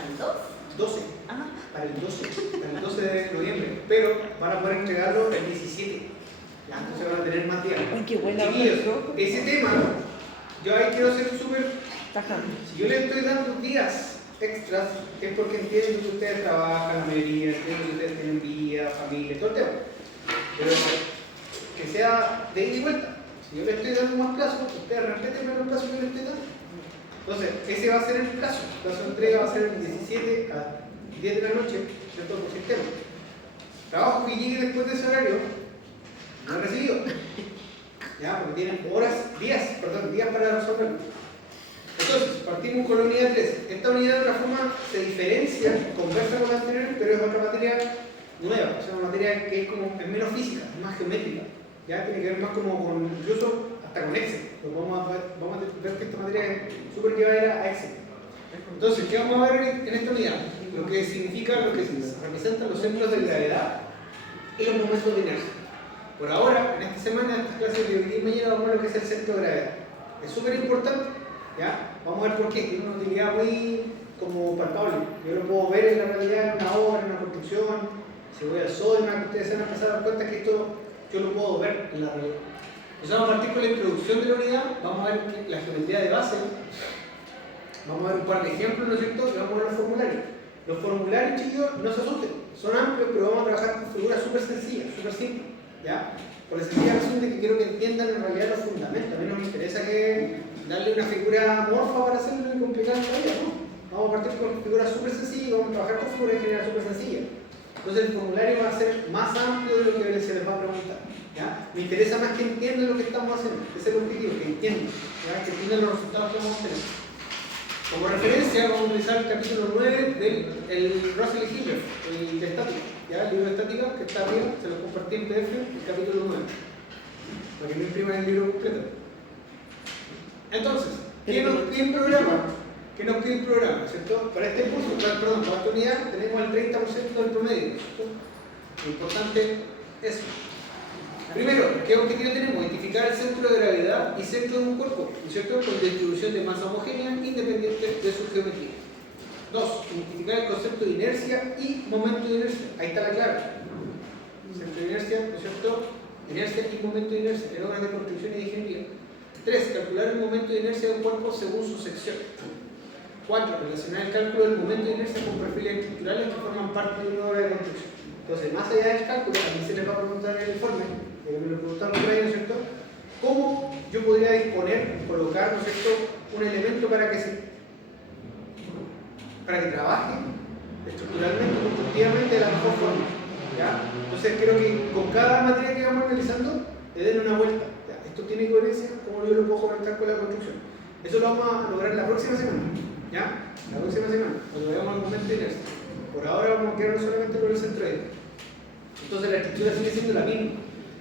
¿Para el 2? 12. Ajá. Para el 12 de noviembre. Pero van a poder entregarlo el 17. Ya, entonces van a tener más días. Ay, qué buena. Chiquillos, ese tema, yo ahí quiero ser súper. Tajante. Si yo les estoy dando días extras, es porque entiendo que ustedes trabajan, la mayoría, entiendo que ustedes tienen vida, familia, todo el tema. Pero que sea de ida y vuelta. Si yo les estoy dando más plazo, ustedes respeten los plazos que yo les estoy dando. Entonces, ese va a ser el plazo. El plazo de entrega va a ser el 17 a 10 de la noche, ¿cierto? Por sistema. Trabajo que llegue después de ese horario, no he recibido. Ya, porque tienen días para resolverlo. Entonces, partimos con la unidad 3. Esta unidad de otra forma se diferencia, conversa con la anterior, pero es otra materia nueva, o sea, una materia que es menos física, es más geométrica. Ya tiene que ver más como con, incluso hasta con Excel. Pues vamos a ver que esta materia es súper llevadera a Excel. Entonces, ¿qué vamos a ver en esta unidad? Lo que significa, lo que representan los centros de gravedad y los momentos de inercia. Por ahora, en esta semana, en estas clases de hoy y mañana, vamos a ver lo que es el centro de gravedad. Es súper importante, ¿ya? Vamos a ver por qué. Tiene una utilidad muy como palpable. Yo lo puedo ver en la realidad, en una obra, en una construcción. Si voy al SODEMA, ustedes se van a empezar a dar cuenta que esto yo lo puedo ver en la realidad. Entonces vamos a partir con la introducción de la unidad, vamos a ver la geometría de base, vamos a ver un par de ejemplos, ¿no es cierto? Y vamos a ver los formularios. Los formularios, chicos, no se asusten, son amplios, pero vamos a trabajar con figuras súper sencillas, súper simples, ¿ya? Por la sencilla razón de que quiero que entiendan en realidad los fundamentos. A mí no me interesa que darle una figura morfa para hacerlo y complicar la vida, ¿no? Vamos a partir con figuras súper sencillas y vamos a trabajar con figuras en general súper sencillas. Entonces el formulario va a ser más amplio de lo que se les va a preguntar, ¿ya? Me interesa más que entiendan lo que estamos haciendo, ese es el objetivo, que entiendan, ¿ya? Que entiendan los resultados que vamos a tener. Como referencia vamos a utilizar el capítulo 9 del Russell y Hilbert, el de estática, ¿ya? El libro de estática que está arriba, se lo compartí en PDF, el capítulo 9, para que me impriman el libro completo. Entonces, ¿qué nos pide el programa? ¿Qué nos pide el programa? ¿Cierto? Para este curso, perdón, para esta unidad tenemos el 30% del promedio, ¿cierto? Lo importante es eso. Primero, ¿qué objetivo tenemos? Identificar el centro de gravedad y centro de un cuerpo, ¿cierto? Con distribución de masa homogénea independiente de su geometría. 2. Identificar el concepto de inercia y momento de inercia. Ahí está la clave. Centro de inercia, ¿no es cierto? Inercia y momento de inercia en obras de construcción y de ingeniería. 3. Calcular el momento de inercia de un cuerpo según su sección. 4. Relacionar el cálculo del momento de inercia con perfiles estructurales que forman parte de una obra de construcción. Entonces, más allá del cálculo, a mí se les va a preguntar en el informe, que me lo preguntaron por ahí, ¿no es cierto? ¿Cómo yo podría disponer, colocar, ¿no es cierto?, un elemento para que trabaje estructuralmente, constructivamente de la mejor forma, ¿ya? Entonces, creo que con cada materia que vamos analizando, le den una vuelta, ¿ya? Esto tiene coherencia, ¿cómo yo lo puedo conectar con la construcción? Eso lo vamos a lograr la próxima semana, ¿ya? La próxima semana, cuando veamos el momento de inercia. Por ahora vamos a quedarnos solamente con el centro de inercia. Entonces la estructura sigue siendo la misma.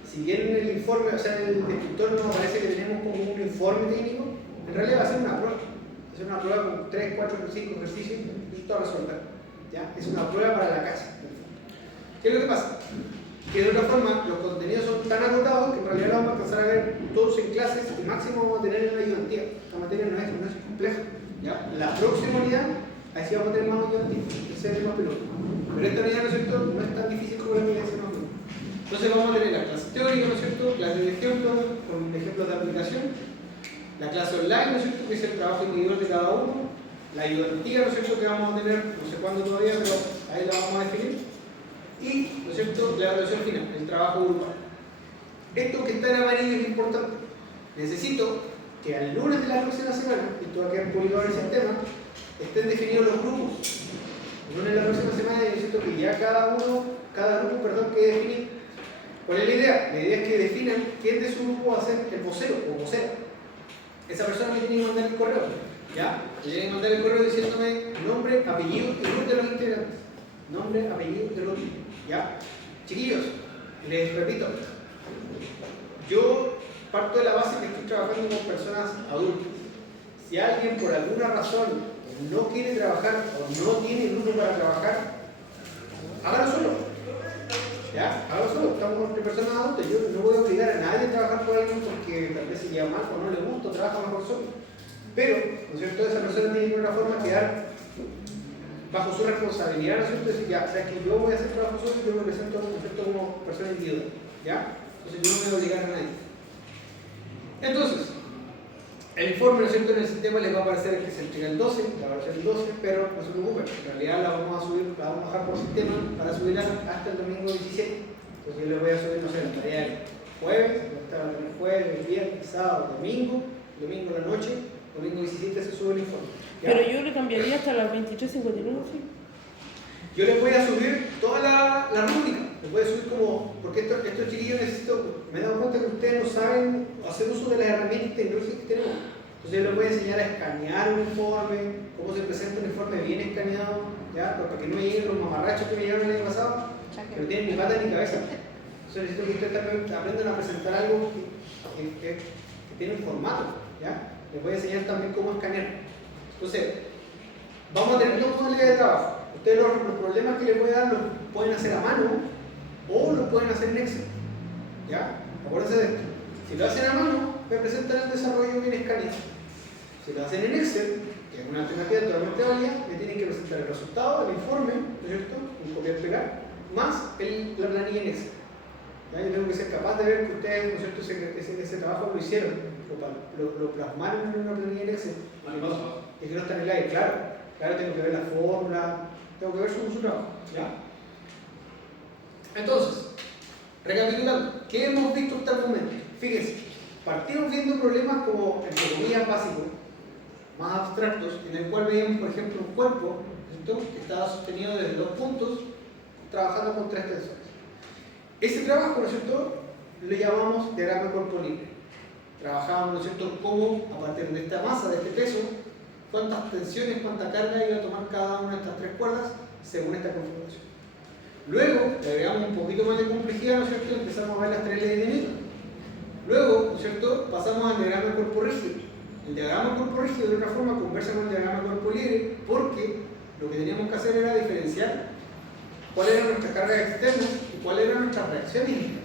Si bien en el informe, o sea, en el descriptor nos parece que tenemos como un informe técnico, en realidad va a ser una prueba. Va a ser una prueba con 3, 4, 5 ejercicios y todo a resolver, ¿ya? Es una prueba para la casa. ¿Qué es lo que pasa? Que de otra forma los contenidos son tan agotados que en realidad lo vamos a alcanzar a ver todos en clases y máximo vamos a tener una ayudantía. La materia no es compleja, ¿ya? La próxima unidad, ahí sí vamos a tener más ayudantía, ese es más peludo. Pero esta unidad, ¿no es cierto?, no es tan difícil como la unidad de más. Entonces vamos a tener las clases teóricas, ¿no es cierto?, clases de ejemplos, con ejemplos de aplicación, la clase online, ¿no es cierto?, que es el trabajo individual de cada uno, la ayudantía, ¿no es cierto?, que vamos a tener, no sé cuándo todavía, pero ahí la vamos a definir, y, ¿no es cierto?, la evaluación final, el trabajo grupal. Esto que está en amarillo es importante. Necesito que al lunes de la próxima semana, esto va a quedar publicado en el sistema, estén definidos los grupos. El lunes de la próxima semana necesito que ya cada grupo, quede definido. ¿Cuál es la idea? La idea es que definan quién de su grupo va a ser el vocero o vocera. Esa persona me tiene que mandar el correo, ¿ya? Me tiene que mandar el correo diciéndome nombre, apellido y rol de los integrantes. Nombre, apellido y rol, ¿ya? Chiquillos, les repito, yo parto de la base que estoy trabajando con personas adultas. Si alguien por alguna razón no quiere trabajar o no tiene grupo para trabajar, hágalo solo. ¿Ya? Hágalo solo. Estamos entre personas adultas. Yo no voy a obligar a nadie a trabajar por alguien porque tal vez se lleva mal o no le gusta o trabaja mejor solo. Pero, ¿no es cierto?, esa persona tiene que de una forma quedar bajo su responsabilidad, ¿no es cierto? Decir, ya, o sea, que yo voy a hacer trabajo solo y yo me presento, ¿no es cierto?, como persona individual, ¿ya? Entonces yo no me voy a obligar a nadie. Entonces, el informe, ¿no es cierto?, en el sistema les va a aparecer el que se entrega el 12, la va a aparecer el 12, pero no se preocupen, en realidad la vamos a subir, la vamos a bajar por sistema para subirla hasta el domingo 17. Entonces yo les voy a subir, no sé, la tarea del jueves, el jueves, viernes, sábado, domingo en la noche, domingo 17 se sube el informe. ¿Ya? Pero yo le cambiaría hasta las 23:59, ¿sí? Yo les voy a subir toda la rúbrica, les voy a subir como, porque estos chiquillos me he dado cuenta que ustedes no saben hacer uso de las herramientas tecnológicas que tenemos. Entonces yo les voy a enseñar a escanear un informe, cómo se presenta un informe bien escaneado, ¿ya? Pero para que no me lleguen los mamarrachos que me llegaron el año pasado, que no tienen ni pata ni cabeza. Entonces necesito que ustedes también aprendan a presentar algo que tiene un formato, ¿ya? Les voy a enseñar también cómo escanear. Entonces, vamos a tener dos modalidades de trabajo. Ustedes los problemas que les voy a dar los pueden hacer a mano o los pueden hacer en Excel, ¿ya? Acuérdense de esto. Si lo hacen a mano, me presentan el desarrollo bien escaneado. Si lo hacen en Excel, que es una alternativa totalmente válida, me tienen que presentar el resultado, el informe, ¿no es cierto?, un copiar y pegar, más la planilla en Excel. ¿Ya? Yo tengo que ser capaz de ver que ustedes, ¿no es cierto?, ese trabajo lo hicieron, lo plasmaron en una planilla en Excel. Y que no está en el aire, claro, tengo que ver la fórmula, tengo que ver su trabajo, ¿ya? Entonces, recapitulando, ¿qué hemos visto hasta el momento? Fíjense, partimos viendo problemas como, entre comillas, básicos, más abstractos, en el cual veíamos, por ejemplo, un cuerpo, ¿cierto?, que estaba sostenido desde 2 puntos, trabajando con 3 tensores. Ese trabajo, ¿no es cierto?, lo llamamos diagrama de cuerpo libre. Trabajábamos, ¿no es cierto?, cómo, a partir de esta masa, de este peso, cuántas tensiones, cuánta carga iba a tomar cada una de estas 3 cuerdas según esta configuración. Luego, le agregamos un poquito más de complejidad, ¿no es cierto?, y empezamos a ver las 3 leyes de Newton. Luego, ¿no es cierto?, pasamos al diagrama de cuerpo rígido. El diagrama de cuerpo rígido, de otra forma, conversa con el diagrama de cuerpo libre, porque lo que teníamos que hacer era diferenciar cuáles eran nuestras cargas externas y cuáles eran nuestras reacciones internas.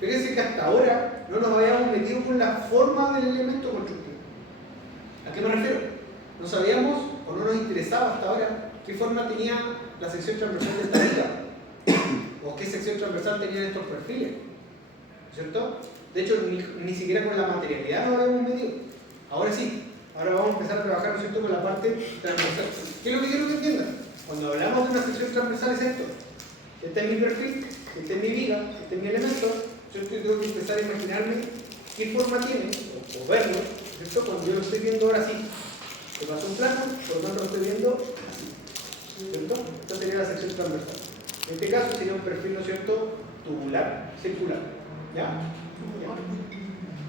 Fíjense que hasta ahora no nos habíamos metido con la forma del elemento constructivo. ¿A qué me refiero? No sabíamos o no nos interesaba hasta ahora qué forma tenía la sección transversal de esta viga o qué sección transversal tenían estos perfiles, ¿cierto? De hecho, ni siquiera con la materialidad nos habíamos medido. Ahora sí, ahora vamos a empezar a trabajar, ¿no es cierto?, con la parte transversal. ¿Qué es lo que quiero que entiendan? Cuando hablamos de una sección transversal es esto. Este es mi perfil, este es mi viga, este es mi elemento. Yo tengo que empezar a imaginarme qué forma tiene, o verlo, ¿cierto?, cuando yo lo estoy viendo ahora sí. Se pasa un plano, por lo tanto lo estoy viendo así, ¿cierto? Esta sería la sección transversal. En este caso sería un perfil, ¿no es cierto?, tubular, circular. ¿Ya?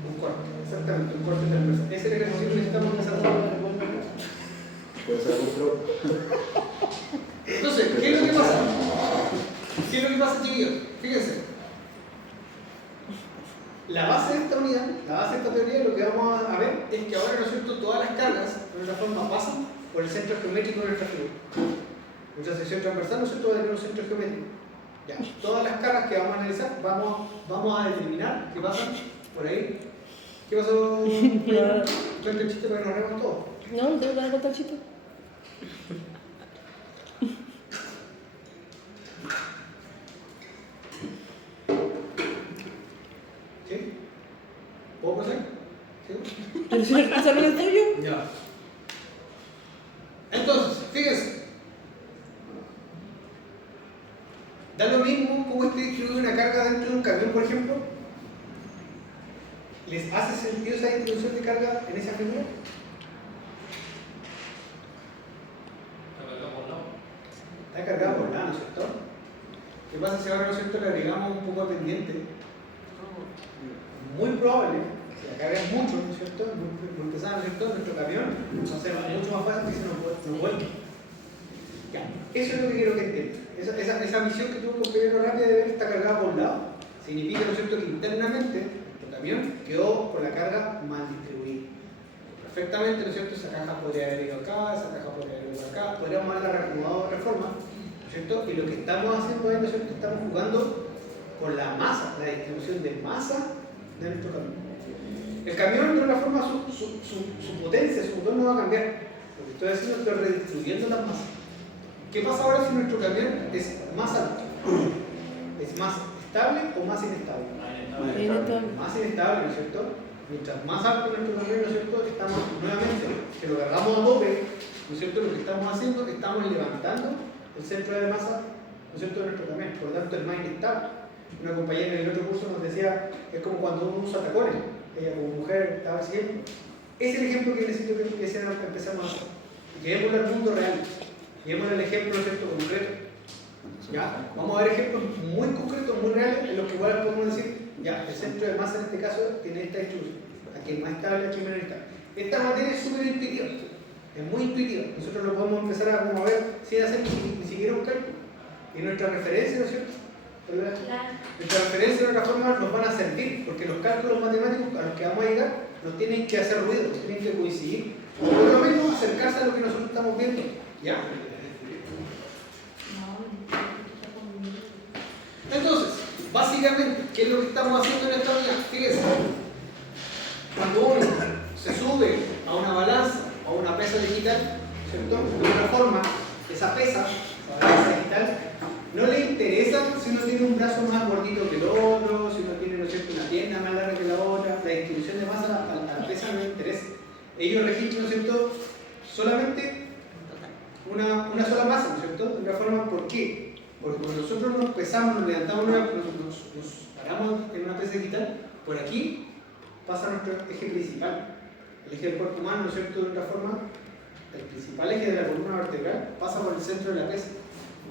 Un corte, exactamente, un corte transversal. Ese es el ejercicio que necesitamos empezar a hacer. Puede ser otro. Entonces, ¿qué es lo que pasa? ¿Qué es lo que pasa, chiquillos? Fíjense. La base de esta unidad, la base de esta teoría, lo que vamos a ver es que ahora, ¿no es cierto?, todas las cargas de otra forma pasan por el centro geométrico de nuestra figura. Nuestra sección transversal, ¿no es cierto?, va a tener un centro geométrico. Ya, todas las cargas que vamos a analizar, vamos a determinar que pasan por ahí. ¿Qué pasó? Cuenta el chiste para que nos reamos todos. No, te voy a contar el chiste. ¿Sí? ¿Puedo pasar? ¿Sí? ¿El salón es tuyo? Ya. Entonces, fíjense. Da lo mismo cómo esté distribuida una carga dentro de un camión, por ejemplo. ¿Les hace sentido esa distribución de carga en esa figura? Está cargado por nada, ¿no es cierto? ¿Qué pasa si ahora, ¿no es cierto?, le agregamos un poco de pendiente? Muy probable, si la carga es mucho, ¿no es cierto?, muy pesada, ¿no es cierto?, nuestro camión va a ser mucho más fácil que se nos vuelque. Ya, eso es lo que quiero que entiendan. Esa visión que tuvo el compañero rápida de ver está cargada por un lado, significa, ¿no es cierto?, que internamente el camión quedó con la carga mal distribuida. Perfectamente, ¿no es cierto?, esa caja podría haber ido acá, esa caja podría haber ido acá, podríamos haberla reacomodado de otra forma, ¿no es cierto? Y lo que estamos haciendo es, ¿no es cierto?, estamos jugando con la masa, la distribución de masa de nuestro camión. El camión, de alguna forma, su potencia, su motor no va a cambiar. Lo que estoy haciendo es que estoy redistribuyendo las masas. ¿Qué pasa ahora si nuestro camión es más alto? ¿Es más estable o más inestable? Más inestable, ¿no es cierto? Mientras más alto nuestro camión, ¿no es cierto? Estamos nuevamente, que lo agarramos a tope, ¿no es cierto? Lo que estamos haciendo, estamos levantando el centro de masa, ¿no es cierto?, de nuestro camión, por lo tanto es más inestable. Una compañera en el otro curso nos decía, es como cuando uno usa tacones, ella como mujer estaba haciendo. Es el ejemplo que necesito que empecemos a hacer. Llevémoslo al mundo real, llevémoslo al ejemplo, ¿no es cierto?, concreto. ¿Ya? Vamos a ver ejemplos muy concretos, muy reales, en los que igual podemos decir, ya, el centro de masa en este caso tiene esta distribución, aquí es más estable, aquí es menos estable. Esta materia es súper intuitiva, es muy intuitiva, nosotros lo podemos empezar a como ver sin hacer ni siquiera un cálculo. Y nuestra referencia, ¿no es cierto? Nuestra referencia de otra forma nos van a servir, porque los cálculos matemáticos a los que vamos a llegar no tienen que hacer ruido, no tienen que coincidir, o por lo menos acercarse a lo que nosotros estamos viendo. ¿Ya? Entonces, básicamente, ¿qué es lo que estamos haciendo en esta unidad? Fíjense, cuando uno se sube a una balanza o a una pesa digital, ¿cierto? De otra forma, esa pesa digital, no le interesa si uno tiene un brazo más gordito que el otro, si uno tiene, ¿no es cierto?, una pierna más larga que la otra, la distribución de masa a la pesa no le interesa. Ellos registran, ¿no es cierto?, solamente una sola masa, ¿no es cierto?, de otra forma, ¿por qué? Porque cuando nosotros nos pesamos, nos levantamos, nos paramos en una pesa digital, por aquí pasa nuestro eje principal, el eje del cuerpo humano, ¿no es cierto?, de otra forma, el principal eje de la columna vertebral pasa por el centro de la pesa.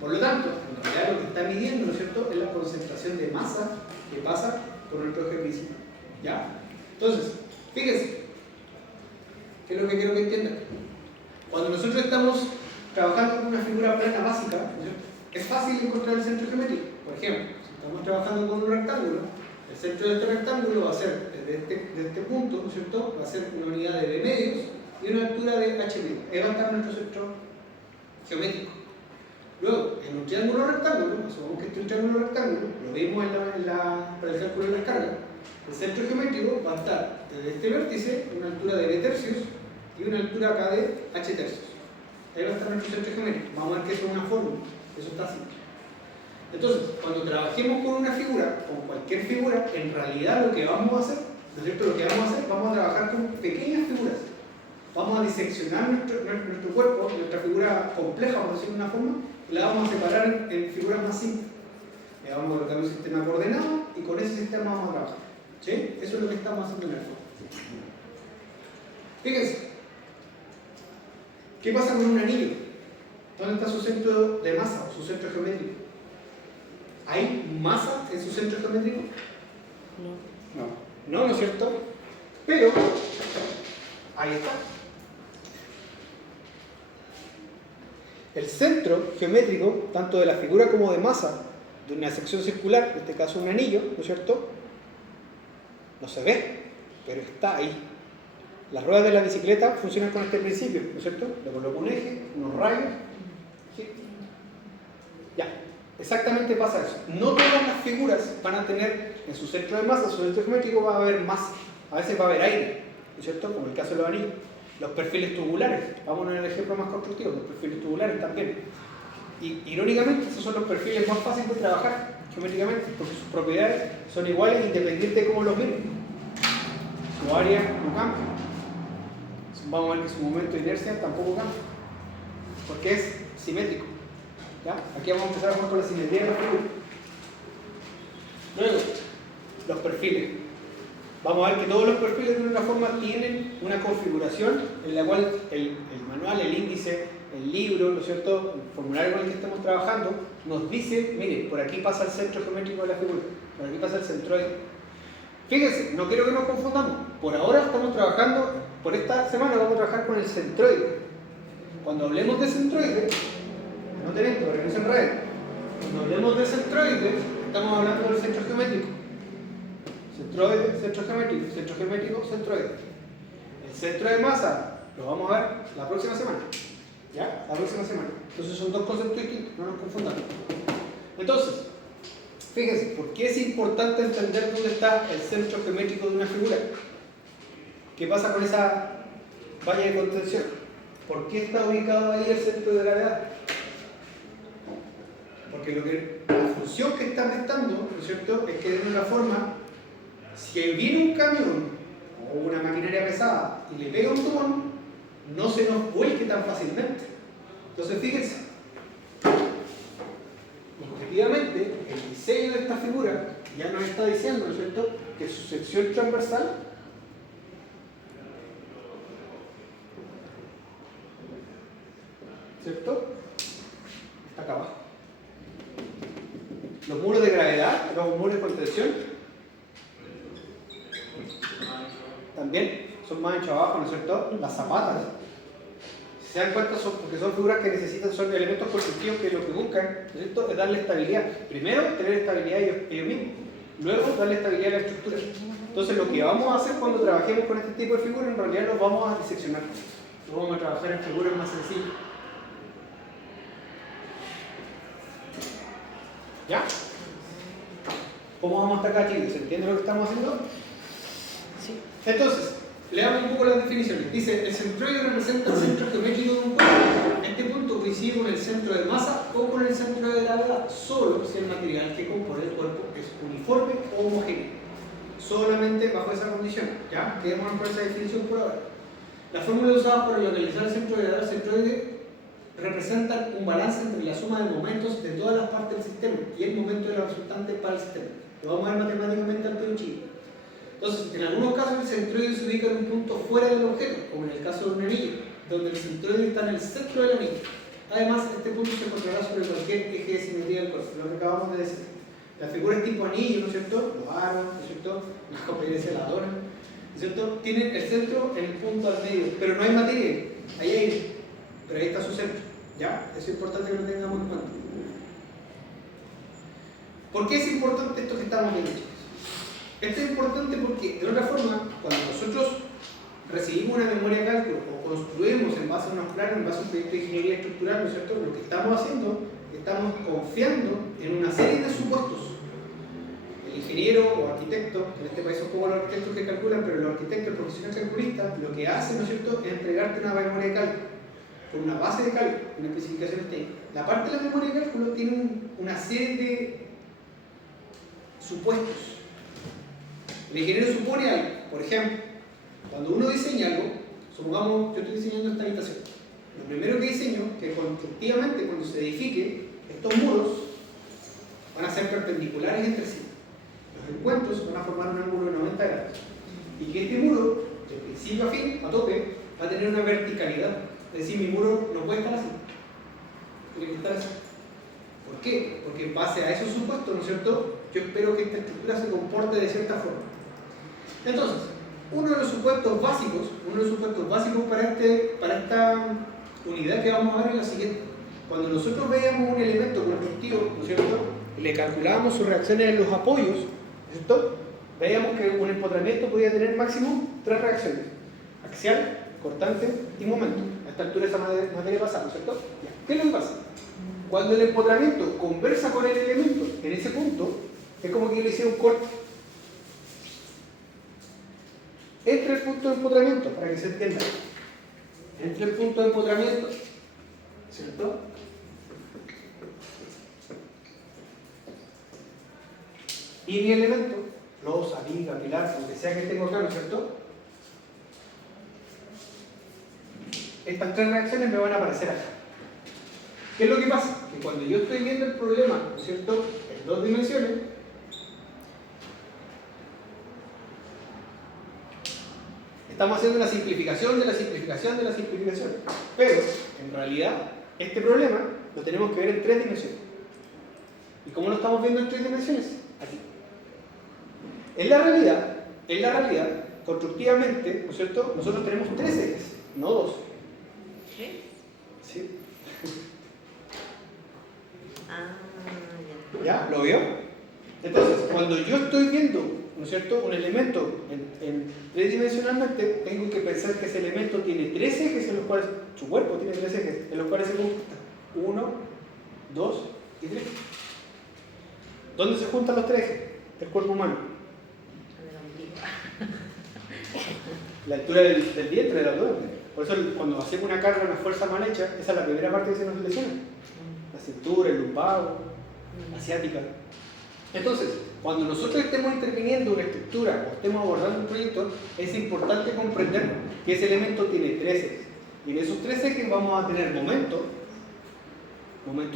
Por lo tanto, en realidad lo que está midiendo, ¿no es cierto?, es la concentración de masa que pasa por nuestro eje principal. ¿Ya? Entonces, fíjense, ¿qué es lo que quiero que entiendan? Cuando nosotros estamos trabajando con una figura plana básica, ¿no es cierto?, es fácil encontrar el centro geométrico. Por ejemplo, si estamos trabajando con un rectángulo, el centro de este rectángulo va a ser, desde este punto, ¿no es cierto?, va a ser una unidad de B medios y una altura de H medio. Ahí va a estar nuestro centro geométrico. Luego, en un triángulo rectángulo, supongamos que este es un triángulo rectángulo, lo vimos para el cálculo de las cargas, el centro geométrico va a estar desde este vértice, una altura de B tercios y una altura acá de H tercios. Ahí va a estar nuestro centro geométrico. Vamos a ver que eso es una fórmula, eso está así. Entonces, cuando trabajemos con una figura, con cualquier figura, en realidad lo que vamos a hacer, ¿no es cierto?, lo que vamos a hacer, vamos a trabajar con pequeñas figuras. Vamos a diseccionar nuestro cuerpo, nuestra figura compleja, por decirlo de una forma, y la vamos a separar en figuras más simples. Le vamos a colocar un sistema de coordenadas y con ese sistema vamos a trabajar. ¿Sí? Eso es lo que estamos haciendo en el fondo. Fíjense, ¿qué pasa con un anillo? ¿Dónde está su centro de masa o su centro geométrico? ¿Hay masa en su centro geométrico? No, ¿no es cierto? Pero, ahí está. El centro geométrico, tanto de la figura como de masa, de una sección circular, en este caso un anillo, ¿no es cierto?, no se ve, pero está ahí. Las ruedas de la bicicleta funcionan con este principio, ¿no es cierto? Le coloco un eje, unos rayos. Ya, exactamente pasa eso. No todas las figuras van a tener en su centro de masa, su centro geométrico va a haber masa. A veces va a haber aire, ¿no es cierto? Como el caso de los anillos. Los perfiles tubulares, vamos a ver el ejemplo más constructivo, los perfiles tubulares también. Y irónicamente, esos son los perfiles más fáciles de trabajar geométricamente, porque sus propiedades son iguales independiente de cómo los miren. Su área no cambia. Vamos a ver que su momento de inercia tampoco cambia, porque es simétrico. ¿Ya? Aquí vamos a empezar a jugar con la simetría de la figura. Luego, los perfiles. Vamos a ver que todos los perfiles de una forma tienen una configuración en la cual el manual, el índice, el libro, ¿no es cierto?, el formulario con el que estamos trabajando, nos dice, mire, por aquí pasa el centro geométrico de la figura, por aquí pasa el centroide. Fíjense, no quiero que nos confundamos. Por ahora estamos trabajando, por esta semana vamos a trabajar con el centroide. Cuando hablemos de centroide, anoten esto, para que no se enreden. Cuando hablemos de centroide, estamos hablando del centro geométrico. Centroide, centro geométrico, centroide. El centro de masa lo vamos a ver la próxima semana. ¿Ya? La próxima semana. Entonces son dos conceptos distintos, no nos confundamos. Entonces, fíjense, ¿por qué es importante entender dónde está el centro geométrico de una figura? ¿Qué pasa con esa valla de contención? ¿Por qué está ubicado ahí el centro de gravedad? Porque la función que está prestando, ¿no es cierto?, es que de una forma, si viene un camión o una maquinaria pesada y le pega un tumón, no se nos vuelque tan fácilmente. Entonces, fíjense, objetivamente, el diseño de esta figura ya nos está diciendo, ¿no es cierto?, que su sección transversal ¿cierto?, está acá abajo. Los muros de gravedad, los muros de contención, también son más anchos abajo, ¿no es cierto? Las zapatas, si se dan cuenta, porque son figuras que necesitan, son elementos constructivos que lo que buscan, ¿no es cierto?, es darle estabilidad. Primero, tener estabilidad ellos mismos, luego darle estabilidad a la estructura. Entonces, lo que vamos a hacer cuando trabajemos con este tipo de figuras, en realidad los vamos a diseccionar. No vamos a trabajar en figuras más sencillas. ¿Ya? ¿Cómo vamos hasta acá, chicos? ¿Se entiende lo que estamos haciendo? Sí. Entonces, leamos un poco las definiciones. Dice, el centroide representa el centro geométrico de un cuerpo. Este punto coincide con el centro de masa o con el centro de gravedad, solo si el material que compone el cuerpo es uniforme o homogéneo. Solamente bajo esa condición. ¿Ya? Quedémonos con esa definición por ahora. La fórmula usada para localizar el centro de gravedad del centroide representa un balance entre la suma de momentos de todas las partes del sistema y el momento de la resultante para el sistema. Lo vamos a ver matemáticamente al peluchillo. Entonces, en algunos casos el centroide se ubica en un punto fuera del objeto, como en el caso de un anillo, donde el centroide está en el centro del anillo. Además, este punto se encontrará sobre cualquier eje de simetría del cuerpo, lo que acabamos de decir. Las figuras tipo anillo, ¿no es cierto?, los aros, ¿no es cierto?, las copias de la dona, ¿no es cierto?, tienen el centro en el punto al medio, pero no hay materia, hay aire, pero ahí está su centro. ¿Ya? Eso es importante que lo tengamos en cuenta. ¿Por qué es importante esto que estamos viendo, chicos? Esto es importante porque, de otra forma, cuando nosotros recibimos una memoria de cálculo o construimos en base a unos planos, en base a un proyecto de ingeniería estructural, ¿no es cierto?, lo que estamos haciendo, estamos confiando en una serie de supuestos. El ingeniero o arquitecto, que en este país son como los arquitectos que calculan, pero el arquitecto, el profesional calculista, lo que hace, ¿no es cierto?, es entregarte una memoria de cálculo, con una base de cálculo, una especificación técnica. La parte de la memoria de cálculo tiene una serie de supuestos. El ingeniero supone algo. Por ejemplo, cuando uno diseña algo, supongamos yo estoy diseñando esta habitación. Lo primero que diseño, que constructivamente cuando se edifique, estos muros van a ser perpendiculares entre sí. Los encuentros van a formar un ángulo de 90 grados. Y que este muro, de principio a fin, a tope, va a tener una verticalidad. Es decir, mi muro no puede estar así. Tiene que estar así. ¿Por qué? Porque en base a esos supuestos, ¿no es cierto?, yo espero que esta estructura se comporte de cierta forma. Entonces, uno de los supuestos básicos para esta unidad que vamos a ver es la siguiente. Cuando nosotros veíamos un elemento constructivo, ¿no es cierto?, y le calculábamos sus reacciones en los apoyos, ¿no es cierto?, veíamos que un empotramiento podía tener máximo 3 reacciones: axial, cortante y momento. A esta altura esa materia pasada, ¿no es cierto? ¿Qué es lo que pasa? Cuando el empotramiento conversa con el elemento en ese punto, es como que yo le hiciera un corte entre el punto de empotramiento, para que se entienda, entre el punto de empotramiento, ¿cierto?, y mi elemento, losa, viga, pilar, lo que sea que tengo acá, ¿no es cierto?, estas 3 reacciones me van a aparecer acá. ¿Qué es lo que pasa? Que cuando yo estoy viendo el problema, ¿no es cierto?, en 2 dimensiones, estamos haciendo una simplificación de la simplificación de la simplificación. Pero, en realidad, este problema lo tenemos que ver en 3 dimensiones. ¿Y cómo lo estamos viendo en 3 dimensiones? Aquí. En la realidad, constructivamente, ¿no es cierto?, nosotros tenemos 3 ejes, no 2. ¿Sí? ¿Ya? ¿Lo vio? Entonces, cuando yo estoy viendo, ¿no es cierto?, un elemento en 3-dimensionalmente, tengo que pensar que ese elemento tiene 3 ejes en los cuales, su cuerpo tiene 3 ejes en los cuales se computa. 1, 2 y 3. ¿Dónde se juntan los 3 ejes del cuerpo humano? La altura del vientre, del abdomen. Por eso cuando hacemos una carga, una fuerza mal hecha, esa es la primera parte que se nos lesiona. La cintura, el lumbago, asiática. Entonces, cuando nosotros estemos interviniendo en una estructura o estemos abordando un proyecto, es importante comprender que ese elemento tiene 3 ejes. Y en esos 3 ejes vamos a tener momento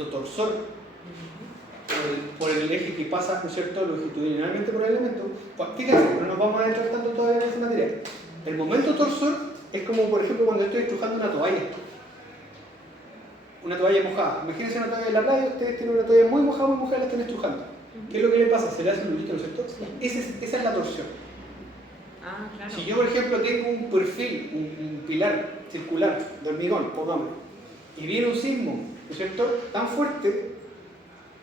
torsor, por el eje que pasa, ¿no es cierto?, longitudinalmente por el elemento. Pues, fíjense, no nos vamos a entrar tanto todavía en ese material. El momento torsor es como, por ejemplo, cuando estoy estrujando una toalla mojada. Imagínense una toalla en la playa, ustedes tienen una toalla muy mojada, la están estrujando. ¿Qué es lo que le pasa? Se le hace un nudito, ¿no es cierto? Esa es la torsión. Ah, claro. Si yo, por ejemplo, tengo un perfil, un pilar circular de hormigón, pongámoslo, y viene un sismo, ¿no es cierto?, tan fuerte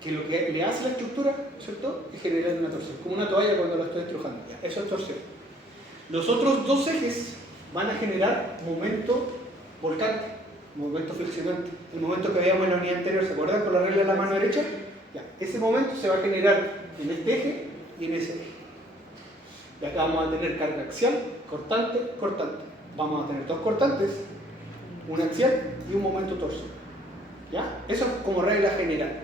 que lo que le hace la estructura, ¿no es cierto?, es generar una torsión, como una toalla cuando la estoy estrujando. Ya, eso es torsión. Los otros 2 ejes van a generar momento volcante, momento flexionante. El momento que veíamos en la unidad anterior, ¿se acuerdan? Con la regla de la mano derecha. Ya, ese momento se va a generar en este eje y en ese eje. Y acá vamos a tener carga axial, cortante, cortante. Vamos a tener 2 cortantes, un axial y un momento torso. ¿Ya? Eso es como regla general.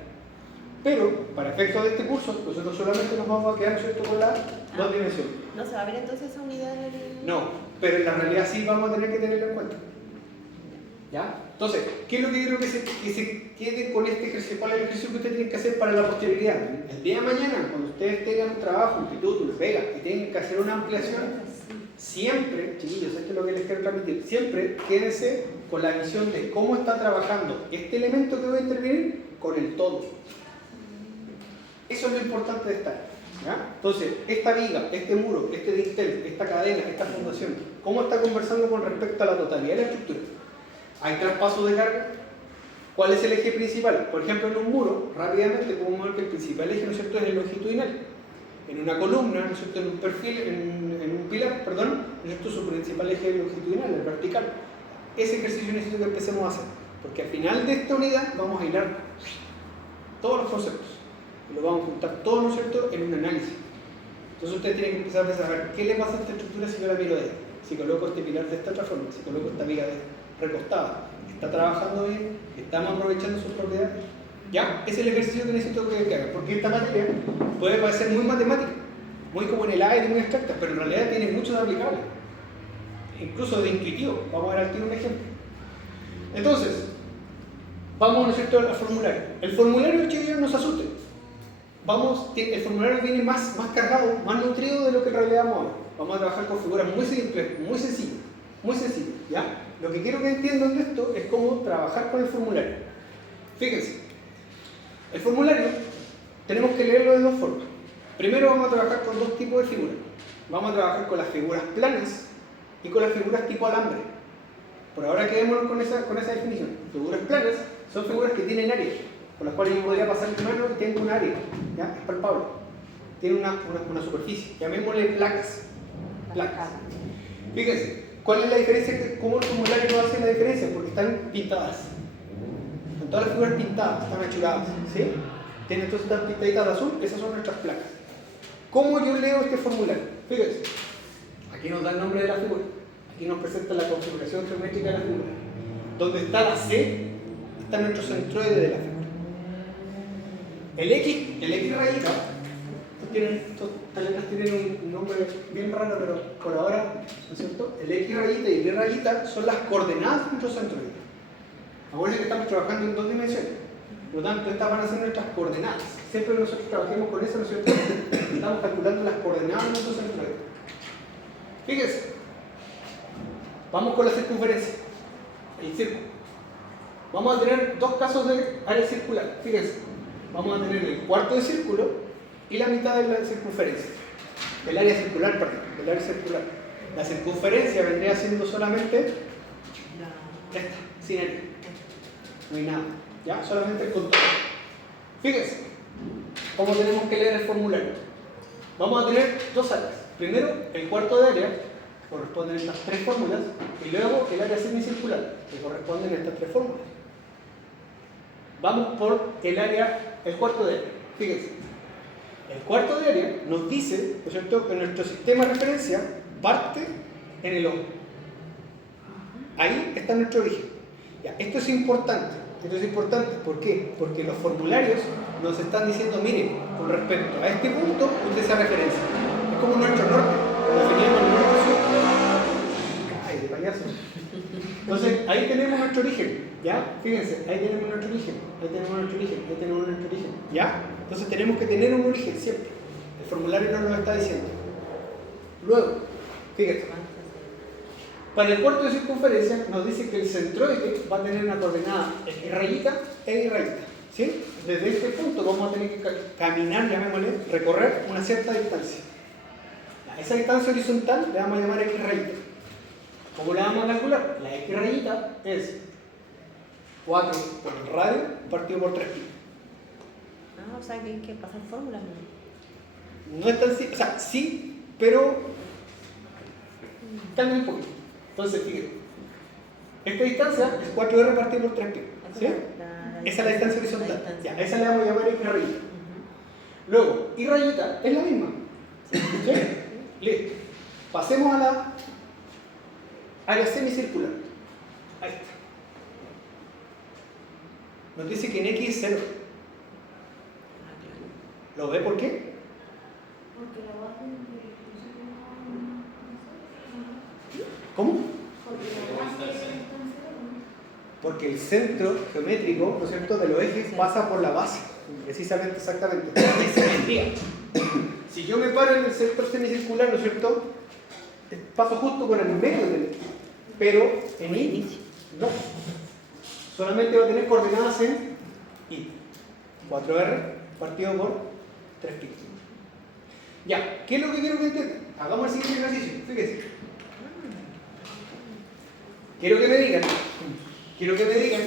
Pero, para efectos de este curso, nosotros solamente nos vamos a quedar, ¿cierto?, con las 2 dimensiones. ¿No se va a ver entonces esa unidad en el...? No, pero en la realidad sí vamos a tener que tenerlo en cuenta. ¿Ya? Entonces, ¿qué es lo que quiero que se quede con este ejercicio? ¿Cuál es el ejercicio que ustedes tienen que hacer para la posterioridad? El día de mañana, cuando ustedes tengan un trabajo, un instituto, una pega, y tengan que hacer una ampliación, siempre, chiquillos, esto es lo que les quiero transmitir, siempre quédense con la visión de cómo está trabajando este elemento que voy a intervenir con el todo. Eso es lo importante de estar. ¿Ya? Entonces, esta viga, este muro, este dintel, esta cadena, esta fundación, ¿cómo está conversando con respecto a la totalidad de la estructura? ¿Hay traspaso de carga? ¿Cuál es el eje principal? Por ejemplo, en un muro, rápidamente podemos ver que el principal eje, ¿no es cierto?, es el longitudinal. En una columna, ¿no es cierto?, en un perfil, en un pilar, perdón, ¿no es cierto?, su principal eje es longitudinal, el vertical. Ese ejercicio necesito que empecemos a hacer, porque al final de esta unidad vamos a hilar todos los conceptos. Y lo vamos a juntar todo, ¿no es cierto?, en un análisis. Entonces ustedes tienen que empezar a saber qué le pasa a esta estructura si yo la miro de ella. Si coloco este pilar de esta otra forma, si coloco esta viga recostada, ¿está trabajando bien? ¿Estamos aprovechando sus propiedades? ¿Ya? Ese es el ejercicio que necesito que hagan, porque esta materia puede parecer muy matemática, muy como en el aire, muy abstracta, pero en realidad tiene muchos aplicables, incluso de intuitivo. Vamos a ver aquí un ejemplo. Entonces, vamos, ¿no es cierto?, al formulario. El formulario, chicos, no se asusten. El formulario viene más cargado, más nutrido de lo que en realidad vamos a ver. Vamos a trabajar con figuras muy simples, muy sencillas, ¿ya? Lo que quiero que entiendan de esto es cómo trabajar con el formulario. Fíjense, el formulario tenemos que leerlo de 2 formas. Primero vamos a trabajar con 2 tipos de figuras. Vamos a trabajar con las figuras planas y con las figuras tipo alambre. Por ahora quedémonos con esa definición. Figuras planas son figuras que tienen área, con las cuales yo podría pasar mi mano y tengo un área, ¿ya? Es palpable. Tiene una superficie, llamémosle placas. Fíjense, ¿cuál es la diferencia? ¿Cómo el formulario no hace la diferencia? Porque están pintadas. Están todas las figuras pintadas, están achuradas, ¿sí? Tienen entonces estas pintaditas de azul, esas son nuestras placas. ¿Cómo yo leo este formulario? Fíjense, aquí nos da el nombre de la figura, aquí nos presenta la configuración geométrica de la figura. Donde está la C, está nuestro centroide de la figura. El X rayita, estas letras tienen un nombre bien raro, pero por ahora, ¿no es cierto? El X rayita y Y rayita son las coordenadas de nuestro centroide. Acuérdense que estamos trabajando en 2 dimensiones, por lo tanto, estas van a ser nuestras coordenadas. Siempre que nosotros trabajemos con eso, ¿no es cierto?, estamos calculando las coordenadas de nuestro centroide. Fíjense, vamos con la circunferencia, el círculo. Vamos a tener 2 casos de área circular. Fíjense, vamos a tener el cuarto de círculo y la mitad de la circunferencia. El área circular, perdón, el área circular. La circunferencia vendría siendo solamente esta, sin área. No hay nada, ¿ya? Solamente el contorno. Fíjense, ¿cómo tenemos que leer el formulario? Vamos a tener 2 áreas. Primero, el cuarto de área, corresponden a estas 3 fórmulas, y luego el área semicircular, que corresponden a estas 3 fórmulas. Vamos por el cuarto de área. Fíjense, el cuarto de área nos dice, ¿no es cierto?, que nuestro sistema de referencia parte en el ojo. Ahí está nuestro origen. Ya, esto es importante, Esto es importante. ¿Por qué? Porque los formularios nos están diciendo, mire, con respecto a este punto, usted esa referencia. Es como nuestro norte. Definíamos el norte-sur. Ay, de payaso. Entonces, ahí tenemos nuestro origen, ¿ya? Fíjense, ahí tenemos nuestro origen, ahí tenemos nuestro origen, ahí tenemos nuestro origen, ¿ya? Entonces tenemos que tener un origen siempre. El formulario nos lo está diciendo. Luego, fíjense, para el cuarto de circunferencia nos dice que el centroide va a tener una coordenada X rayita, Y rayita, ¿sí? Desde este punto vamos a tener que caminar, llamémosle, recorrer una cierta distancia. A esa distancia horizontal le vamos a llamar X rayita. ¿Cómo la vamos a calcular? La X rayita es 4 por el radio partido por 3 pi. Ah, o sea que hay que pasar fórmulas, ¿no? No es tan simple, o sea, sí, pero cambia un poquito. Entonces, fíjate, esta distancia es 4R partido por 3 pi. ¿Sí? Esa es la distancia horizontal. Ya, esa le vamos a llamar X rayita. Luego, Y rayita es la misma. ¿Sí? Listo. Pasemos a la área semicircular. Ahí está. Nos dice que en X es 0. ¿Lo ve por qué? Porque la base ¿Cómo? porque la base es Porque el centro geométrico, ¿no es cierto?, de los ejes pasa por la base. Precisamente, exactamente. Es simetría. Si yo me paro en el sector semicircular, ¿no es cierto?, paso justo por el medio del eje. Pero en Y no. Solamente va a tener coordenadas en Y. 4R partido por 3 pi. Ya, ¿qué es lo que quiero que entiendan? Hagamos el siguiente ejercicio. Fíjense. Quiero que me digan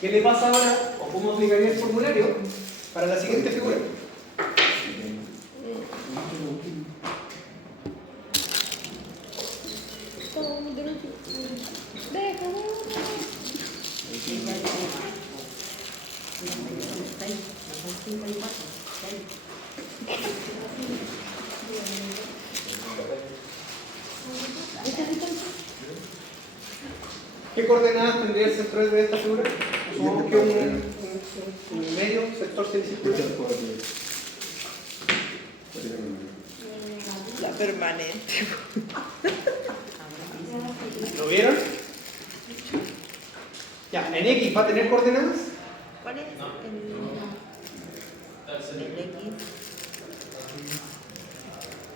qué le pasa ahora o cómo aplicaría el formulario para la siguiente figura. ¿Qué coordenadas tendría el centroide de esta figura? Supongamos que un medio sector semicircular. La permanente. ¿Lo vieron? Ya, en X va a tener coordenadas. ¿Cuál es el X?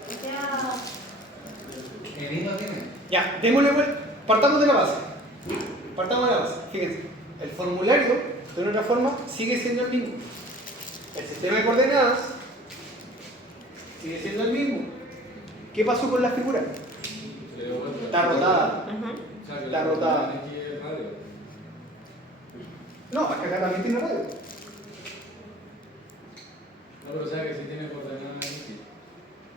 o sea, Ya, démosle vuelta. Partamos de la base. Fíjense, el formulario, de una forma, sigue siendo el mismo. El sistema de coordenadas sigue siendo el mismo. ¿Qué pasó con la figura? Está rotada. Está rotada. No, acá también tiene radio. No, pero o sea que si tiene coordenadas aquí.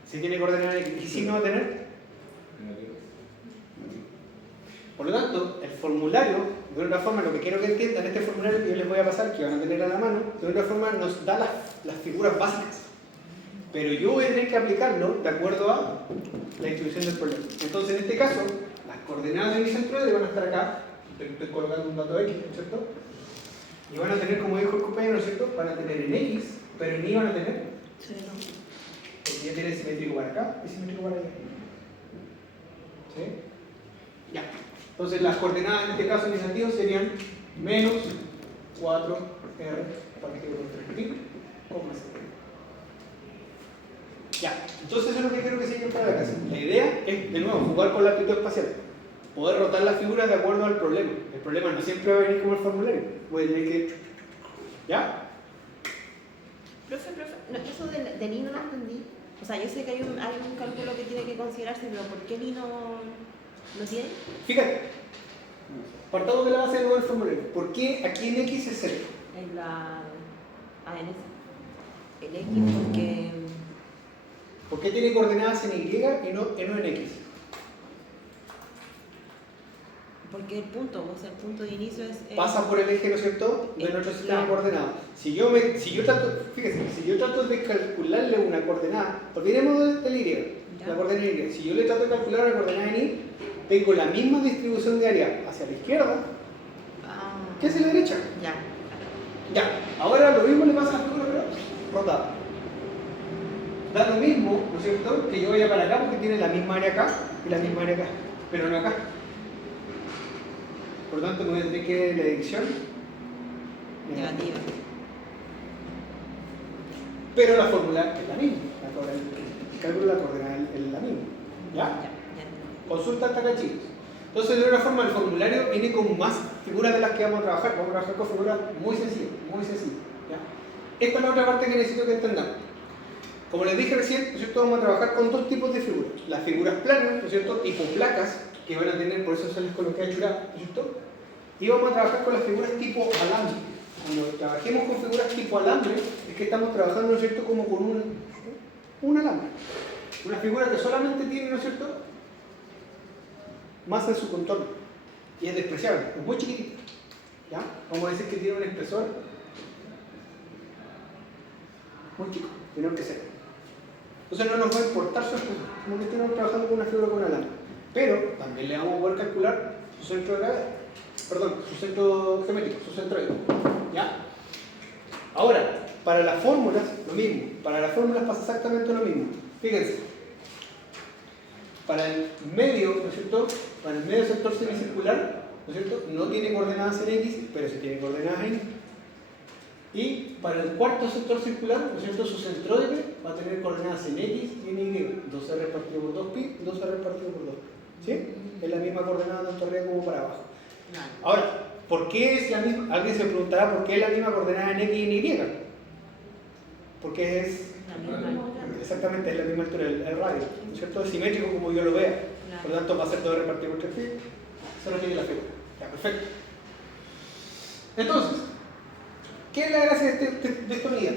Si tiene coordenadas X, ¿y si no va a tener? Por lo tanto, el formulario, de otra forma, lo que quiero que entiendan, este formulario que yo les voy a pasar, que van a tener a la mano, de otra forma nos da las figuras básicas. Pero yo voy a tener que aplicarlo de acuerdo a la distribución del problema. Entonces, en este caso, las coordenadas de mi centroide van a estar acá. Estoy colocando un dato X, ¿no es cierto? Y van a tener, como dijo el compañero, ¿no es cierto? Van a tener en X, pero en Y van a tener. Porque ya tiene simétrico para acá y simétrico para allá. ¿Sí? Ya. Entonces las coordenadas en este caso iniciativos serían menos 4R partido por 3pi, coma 7. Ya, entonces eso es lo que quiero que se lleven para la casa. La idea es, de nuevo, jugar con la amplitud espacial. Poder rotar las figuras de acuerdo al problema. El problema no siempre va a venir como el formulario. Voy a tener que... ¿Ya? Profe, no, eso del I no lo entendí. O sea, yo sé que hay un cálculo que tiene que considerarse, pero ¿por qué el I no tiene? Fíjate. Partamos de la base de nuevo del formulario. ¿Por qué aquí en X es 0? En la... en ese. El X porque... ¿Por qué tiene coordenadas en Y y no en X? Porque el punto, o sea, el punto de inicio es... Pasa por el eje, ¿no es cierto?, de nuestro sistema de coordenadas. Si yo trato de calcularle una coordenada, olvidemos del Y, la coordenada Y. Si yo le trato de calcular una coordenada en Y, tengo la misma distribución de área hacia la izquierda ¿Qué hace la derecha? Ya. Ya, ahora lo mismo le pasa a la figura, pero rotada. Da lo mismo, ¿no es cierto?, que yo vaya para acá porque tiene la misma área acá y la misma área acá, pero no acá. Por lo tanto, me voy a tener que ir a la dirección Negativa. pero la fórmula es la misma. El cálculo de la coordenada es la misma. ¿Ya? Ya. Consulta hasta acá, chicos. Entonces, de una forma, el formulario viene con más figuras de las que vamos a trabajar. Vamos a trabajar con figuras muy sencillas, muy sencillas. ¿Ya? Esta es la otra parte que necesito que entendamos. Como les dije recién, ¿no es cierto?, vamos a trabajar con dos tipos de figuras. Las figuras planas, ¿no es cierto?, tipo placas, que van a tener, por eso se les coloqué achurada, ¿no es cierto? Y vamos a trabajar con las figuras tipo alambre. Cuando trabajemos con figuras tipo alambre, es que estamos trabajando, ¿no es cierto?, como con un alambre. Una figura que solamente tiene, ¿no es cierto?, masa en su contorno. Y es despreciable, es muy chiquitita. ¿Ya? Vamos a decir que tiene un espesor muy chico, tiene que ser. Entonces no nos va a importar su espesor, como que estamos trabajando con una figura con alambre. Pero también le vamos a poder calcular su centro de gravedad. Perdón, su centro geométrico, su centro de ¿ya? Ahora, para las fórmulas, lo mismo. Para las fórmulas pasa exactamente lo mismo. Fíjense. Para el medio, ¿no es cierto?, para el medio sector semicircular, ¿no es cierto?, no tiene coordenadas en X, pero sí tiene coordenadas en Y. Y para el cuarto sector circular, ¿no es cierto?, su centróide va a tener coordenadas en X y en Y. 2R partido por 2pi, 2R partido por 2pi. ¿Sí? Es la misma coordenada tanto arriba como para abajo. Ahora, ¿por qué es la misma? Alguien se preguntará por qué es la misma coordenada en X y en Y. Porque es La misma altura. exactamente es la misma altura, el radio, ¿no es cierto? Es simétrico como yo lo vea. Por lo tanto, va a ser 2R partido por 3pi. Eso lo tiene la figura. Ya, perfecto. Entonces, ¿qué es la gracia de esta unidad?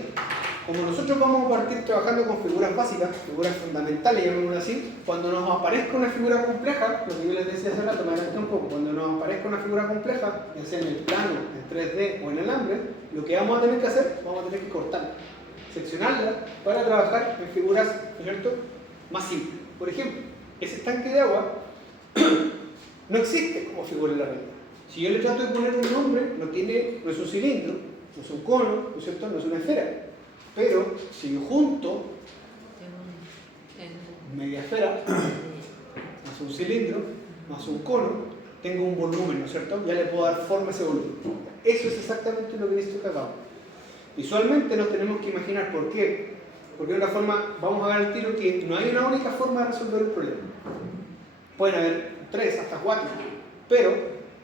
Como nosotros vamos a partir trabajando con figuras básicas, figuras fundamentales, llamémoslo así, cuando nos aparezca una figura compleja, lo que yo les decía hace rato, me adelanté un poco, cuando nos aparezca una figura compleja, ya sea en el plano, en 3D o en alambre, lo que vamos a tener que hacer, vamos a tener que cortarla, seccionarla para trabajar en figuras, ¿no es cierto?, más simples. Por ejemplo, ese tanque de agua no existe como figura en la realidad. Si yo le trato de poner un nombre, no es un cilindro, no es un cono, ¿no es cierto?, no es una esfera. Pero si yo junto media esfera, más un cilindro, más un cono, tengo un volumen, ¿no es cierto? Ya le puedo dar forma a ese volumen. Eso es exactamente lo que necesito que hagamos. Visualmente nos tenemos que imaginar por qué. Porque de una forma, vamos a ver al tiro que no hay una única forma de resolver un problema. Pueden haber 3 hasta 4, pero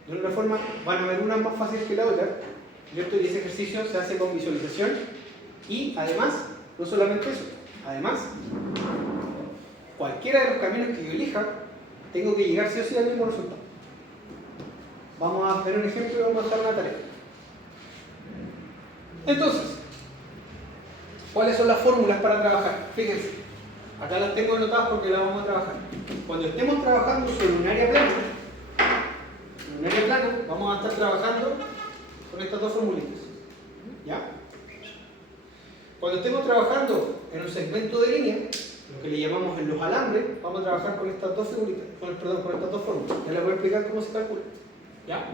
de una forma van a haber una más fácil que la otra, ¿cierto? Y ese ejercicio se hace con visualización. Y además, no solamente eso, además, cualquiera de los caminos que yo elija, tengo que llegar sí o sí al mismo resultado. Vamos a hacer un ejemplo y vamos a hacer una tarea. Entonces, ¿cuáles son las fórmulas para trabajar? Fíjense, acá las tengo anotadas porque las vamos a trabajar. Cuando estemos trabajando sobre un área plana, vamos a estar trabajando con estas dos formulitas. ¿Ya? Cuando estemos trabajando en un segmento de línea, lo que le llamamos en los alambres, vamos a trabajar con estas dos figuritas, con estas dos fórmulas. Ya les voy a explicar cómo se calcula. ¿Ya?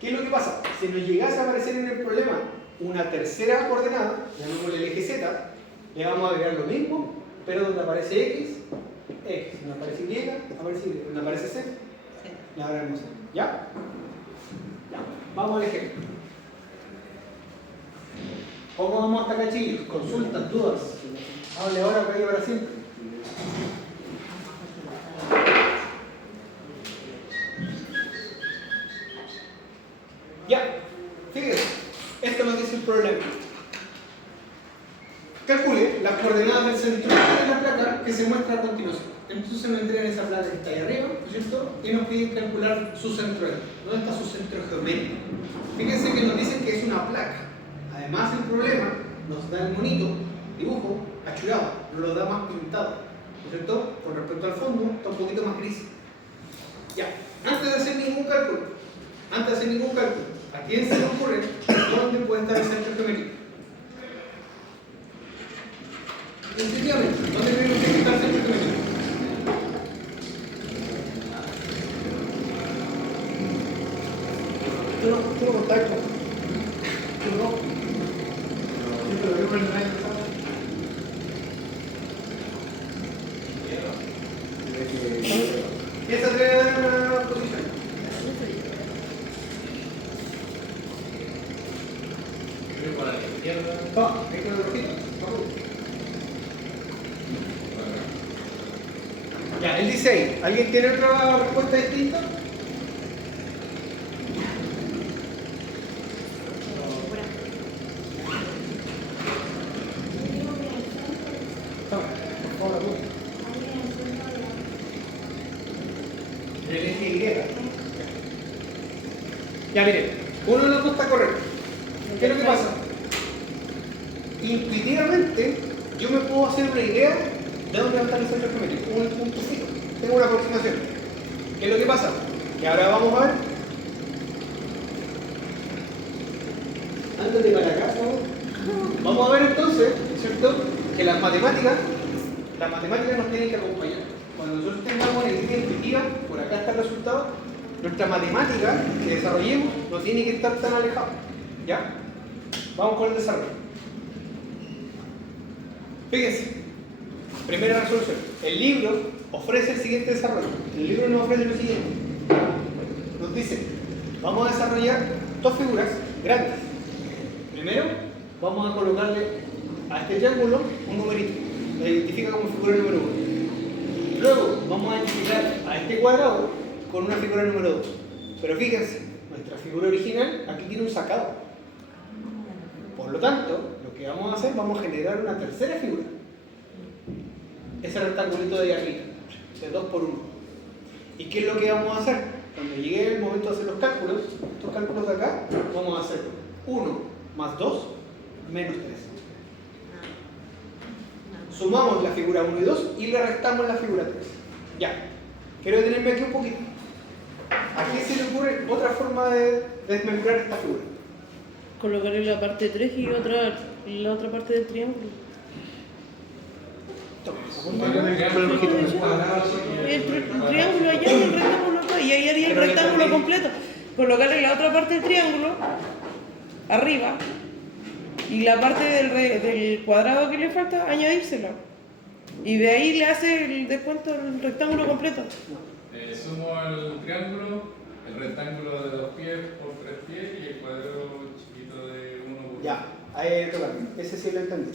¿Qué es lo que pasa? Si nos llegase a aparecer en el problema una tercera coordenada, llamémosle el eje Z, le vamos a agregar lo mismo, pero donde aparece X, X. Donde aparece Y, aparece Y. Donde aparece Z, le agregamos Z. ¿Ya? Ya. Vamos al ejemplo. ¿Cómo vamos hasta acá, chicos? Consultas, dudas. Hable ahora, que ahora siempre. Ya, fíjense, esto nos dice el problema. Calcule las coordenadas del centro de la placa que se muestra a continuación. Entonces me entregan esa placa que está ahí arriba, ¿no es cierto? Y nos piden calcular su centro. ¿Dónde está su centro geométrico? Fíjense que nos dicen que es una placa. Además, el problema nos da el monito, dibujo, achurado, nos lo da más pintado, ¿no es cierto? Con respecto al fondo, está un poquito más gris. Ya, antes de hacer ningún cálculo, ¿a quién se le ocurre dónde puede estar el centro geométrico? Intuitivamente, ¿dónde creemos que está el centro geométrico? Tú no contabas fue el rango pasado? Esa sería una posición. Primero para la izquierda. Ahí con el rojito. Vamos. Ya, el 16. ¿Alguien tiene otra respuesta distinta? Toma, por favor, apunta. El eje Y. Ya, miren, uno de los dos está correcto. ¿Qué es lo que pasa? Intuitivamente, yo me puedo hacer una idea de dónde va a estar el centro geométrico, un punto fijo. Tengo una aproximación. ¿Qué es lo que pasa? Que ahora vamos a ver. Antes de para acá, vamos a ver entonces, ¿cierto? Que las matemáticas nos tienen que acompañar. Cuando nosotros tengamos una idea intuitiva, por acá está el resultado, nuestra matemática que desarrollemos no tiene que estar tan alejada. ¿Ya? Vamos con el desarrollo. Fíjense, primera resolución. El libro ofrece el siguiente desarrollo. El libro nos ofrece lo siguiente. Nos dice, vamos a desarrollar dos figuras grandes. Primero, vamos a colocarle a este triángulo un numerito. Lo identifica como figura número 1. Luego, vamos a identificar a este cuadrado con una figura número 2. Pero fíjense, nuestra figura original aquí tiene un sacado. Por lo tanto, lo que vamos a hacer, vamos a generar una tercera figura. Ese rectangulito de ahí arriba, de 2 por 1. ¿Y qué es lo que vamos a hacer? Cuando llegue el momento de hacer los cálculos, estos cálculos de acá, vamos a hacer 1 más 2 menos 3. Sumamos la figura 1 y 2 y le restamos la figura 3. Ya, quiero detenerme aquí un poquito. ¿A qué se le ocurre otra forma de desmembrar esta figura? Colocarle la parte 3 y la otra parte del triángulo. El triángulo allá y el rectángulo acá. Y ahí haría el rectángulo completo. Colocarle la otra parte del triángulo arriba y la parte del cuadrado que le falta, añadírsela. Y de ahí le hace el descuento el rectángulo completo. Sumo el triángulo, el rectángulo de 2 pies por 3 pies y el cuadrado chiquito de 1 por 1. Ya, ahí hay otro cambio. Ese sí lo entendí.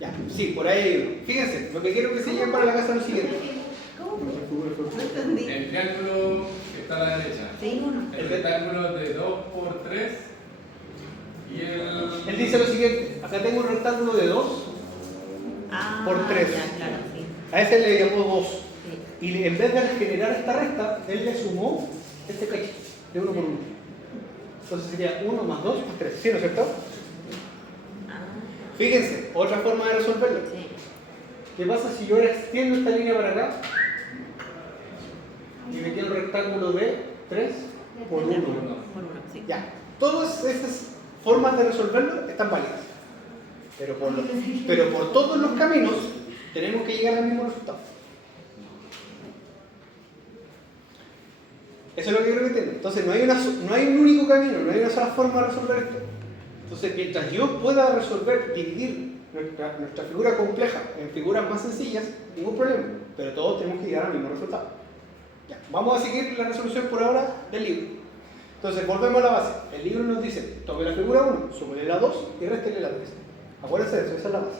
Ya, sí, por ahí. Fíjense, lo que quiero que se lleven para la casa es lo siguiente. ¿Cómo? No entendí. El triángulo que está a la derecha. Sí, uno. El rectángulo de 2 por 3 y el... Él dice lo siguiente, acá tengo un rectángulo de 2 por 3. Ya, claro, sí. A ese le llamó 2. Sí. Y en vez de generar esta resta, él le sumó este cachito de 1 por 1. Entonces sería 1 más 2 más 3. ¿Sí, no es cierto? Fíjense, otra forma de resolverlo. Sí. ¿Qué pasa si yo ahora extiendo esta línea para acá? Y me queda un rectángulo de 3 por 1. Por uno, sí. Ya, todas esas formas de resolverlo están válidas. Pero por todos los caminos tenemos que llegar al mismo resultado. Eso es lo que quiero que entiendan. Entonces no hay un único camino, no hay una sola forma de resolver esto. Entonces mientras yo pueda dividir nuestra figura compleja en figuras más sencillas, ningún problema. Pero todos tenemos que llegar al mismo resultado. Ya, vamos a seguir la resolución por ahora del libro. Entonces volvemos a la base. El libro nos dice, tome la figura 1, súmele la 2 y réstele la 3. Acuérdense de eso, esa es la base.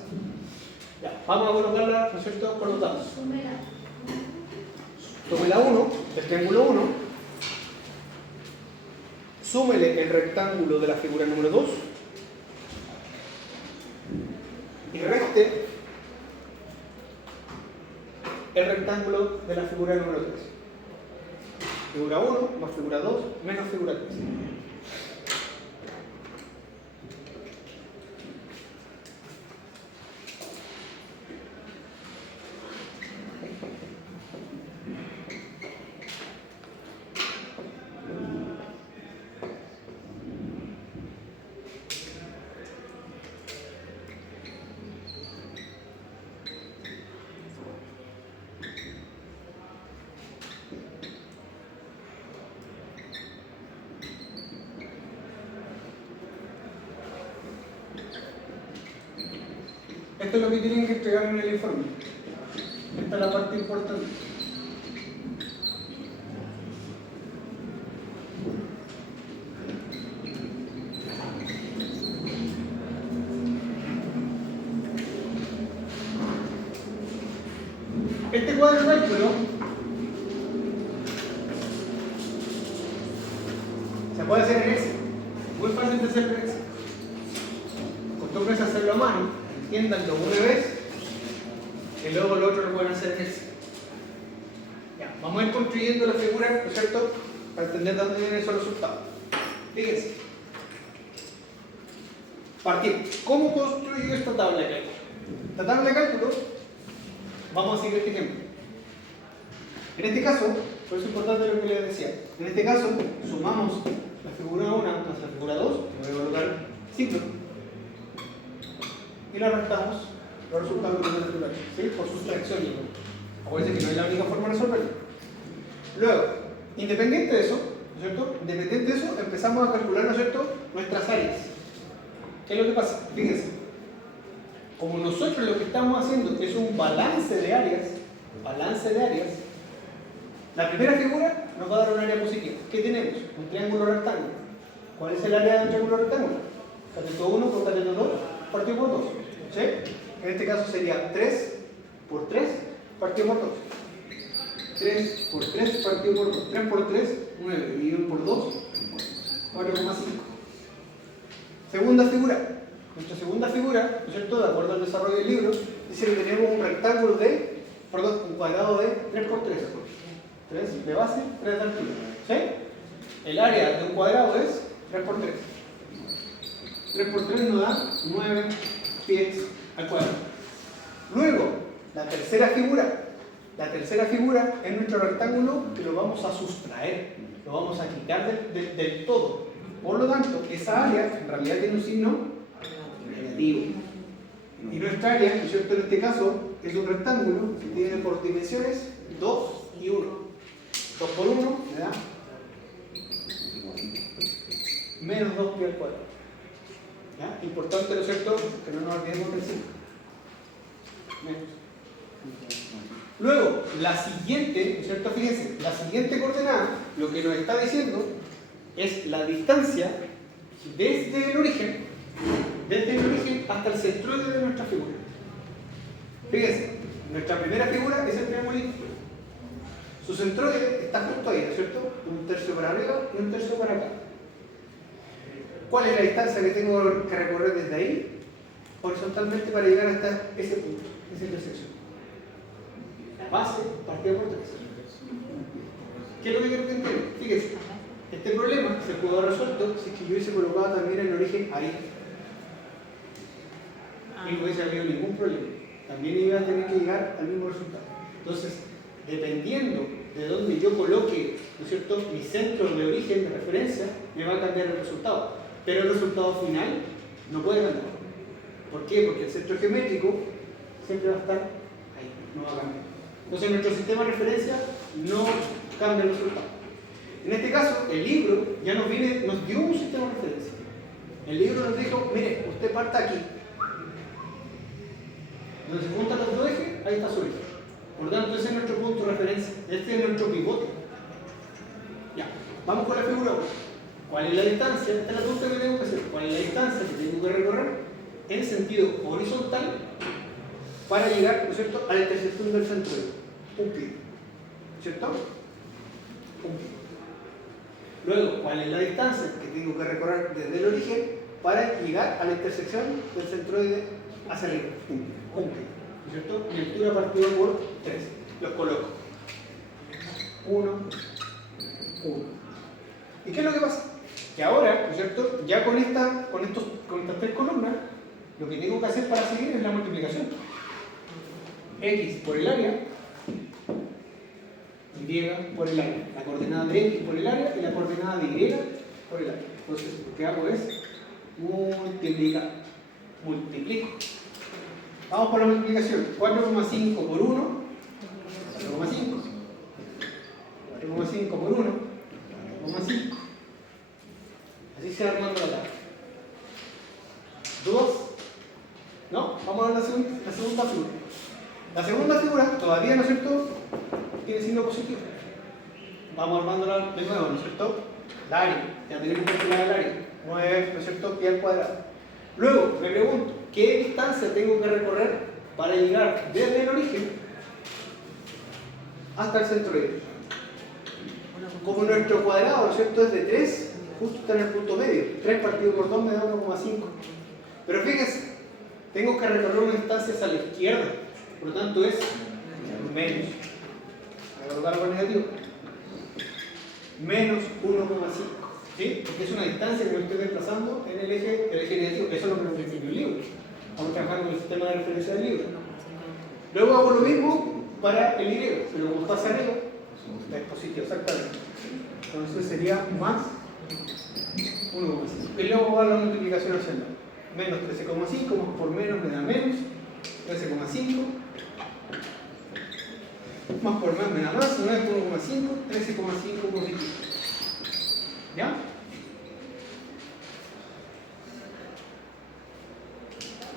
Ya, vamos a colocarla, ¿no es cierto?, con los datos. Tome la 1, el triángulo 1, súmele el rectángulo de la figura número 2 y reste el rectángulo de la figura número 3. Figura 1 más figura 2 menos figura 3. Esto es lo que tienen que entregar en el informe. Esta es la parte importante. Este cuadro de cálculo se puede hacer en Excel. Muy fácil de hacer en Excel. Acostumbres a hacerlo a mano, entiéndanlo una vez y luego lo otro lo pueden hacer en Excel. Ya, vamos a ir construyendo la figura, ¿no es cierto? Para entender dónde vienen esos resultados. Fíjense. Partimos. ¿Cómo construyo esta tabla de cálculo? Esta tabla de cálculo, vamos a seguir este ejemplo. En este caso, por eso es importante lo que les decía, en este caso sumamos la figura 1 más la figura 2, que voy a colocar ciclo, y la restamos los resultados que nos dan, ¿sí? Por sustracción. Acuérdense que no es la única forma de resolverlo. Luego, independiente de eso, ¿no es cierto? Independiente de eso, empezamos a calcular, ¿no es cierto?, nuestras áreas. ¿Qué es lo que pasa? Fíjense, como nosotros lo que estamos haciendo es un balance de áreas, la primera figura nos va a dar un área positiva. ¿Qué tenemos? Un triángulo rectángulo. ¿Cuál es el área del triángulo rectángulo? Cateto 1 por cateto 2 partido por 2. ¿Sí? En este caso sería 3 por 3 partido por 2. 3 por 3 partido por 2. 3 por 3, 9. Y 1 por 2, 4,5. Segunda figura. Nuestra segunda figura, ¿no es cierto?, de acuerdo al desarrollo del libro, dice que tenemos un rectángulo un cuadrado de 3 por 3. 3 de base, 3 de altura. ¿Sí? El área de un cuadrado es 3 por 3. 3 por 3 nos da 9 pies al cuadrado. Luego, la tercera figura. La tercera figura es nuestro rectángulo que lo vamos a sustraer, lo vamos a quitar del todo. Por lo tanto, esa área en realidad tiene un signo negativo. Y nuestra área, ¿no es cierto?, en este caso, es un rectángulo que tiene por dimensiones 2 y 1. 2 por 1 me da menos 2 pi al cuadrado. ¿Ya? Importante, ¿no es cierto?, que no nos olvidemos del 5. Menos. Luego, la siguiente, ¿no es cierto?, fíjense, la siguiente coordenada, lo que nos está diciendo es la distancia desde el origen hasta el centroide de nuestra figura. Fíjense, nuestra primera figura es el triangulito. Su centroide está justo ahí, ¿no es cierto? Un tercio para arriba y un tercio para acá. ¿Cuál es la distancia que tengo que recorrer desde ahí? Horizontalmente para llegar hasta ese punto, esa intersección. La base partida por 3. ¿Qué es lo que quiero que entiendan? Fíjense, este problema se pudo haber resuelto si es que yo hubiese colocado también el origen ahí. Y no hubiese habido ningún problema. También iba a tener que llegar al mismo resultado. Entonces, dependiendo de dónde yo coloque, ¿no es cierto?, mi centro de origen, de referencia, me va a cambiar el resultado. Pero el resultado final no puede cambiar. ¿Por qué? Porque el centro geométrico siempre va a estar ahí, no va a cambiar. Entonces, nuestro sistema de referencia no cambia el resultado. En este caso, el libro ya nos dio un sistema de referencia. El libro nos dijo, mire, usted parta aquí. Donde se juntan los dos ejes, ahí está su eje. Por lo tanto, ese es nuestro punto de referencia. Este es nuestro pivote. Ya, vamos con la figura 1. ¿Cuál es la distancia? Esta es la pregunta que tengo que hacer. ¿Cuál es la distancia que tengo que recorrer en sentido horizontal para llegar, ¿no es cierto?, a la intersección del centroide? Un pi. ¿Cierto? Un pi. Luego, ¿cuál es la distancia que tengo que recorrer desde el origen para llegar a la intersección del centroide hacia arriba? Un pi. ¿No es cierto? Mi altura partida por 3. Los coloco. 1, 1. ¿Y qué es lo que pasa? Que ahora, ¿no es cierto?, ya con estas 3 columnas, lo que tengo que hacer para seguir es la multiplicación. X por el área, Y por el área. La coordenada de X por el área y la coordenada de Y por el área. Entonces, lo que hago es multiplicar. Multiplico. Vamos por la multiplicación. 4,5 por 1, 4,5. 4,5 por 1, 4,5. Así se va armando la tabla. 2 ¿No? Vamos a ver la segunda figura. La segunda figura todavía, ¿no es cierto?, tiene signo positivo. Vamos armándola de nuevo, ¿no es cierto? La área, ya tenemos calculada el área. 9, ¿no es cierto?, pi al cuadrado. Luego, me pregunto, ¿qué distancia tengo que recorrer para llegar desde el origen hasta el centroide? Como nuestro cuadrado, ¿no es cierto?, es de 3, justo está en el punto medio. 3 partido por 2 me da 1,5. Pero fíjense, tengo que recorrer una distancia hacia la izquierda, por lo tanto es menos. Voy a colocar algo negativo. Menos 1,5. ¿Sí? Porque es una distancia que me estoy desplazando en el eje negativo. Eso es lo que nos define el libro. Vamos a trabajar con el sistema de referencia del libro. Luego hago lo mismo para el Y, pero como está hacia arriba, es positivo, exactamente. Entonces sería más 1,5. Y luego voy a dar la multiplicación hacia el lado. Menos 13,5 más por menos me da menos 13,5. Más por más me da más, 9 por 1,5, 13,5 positivo. ¿Ya?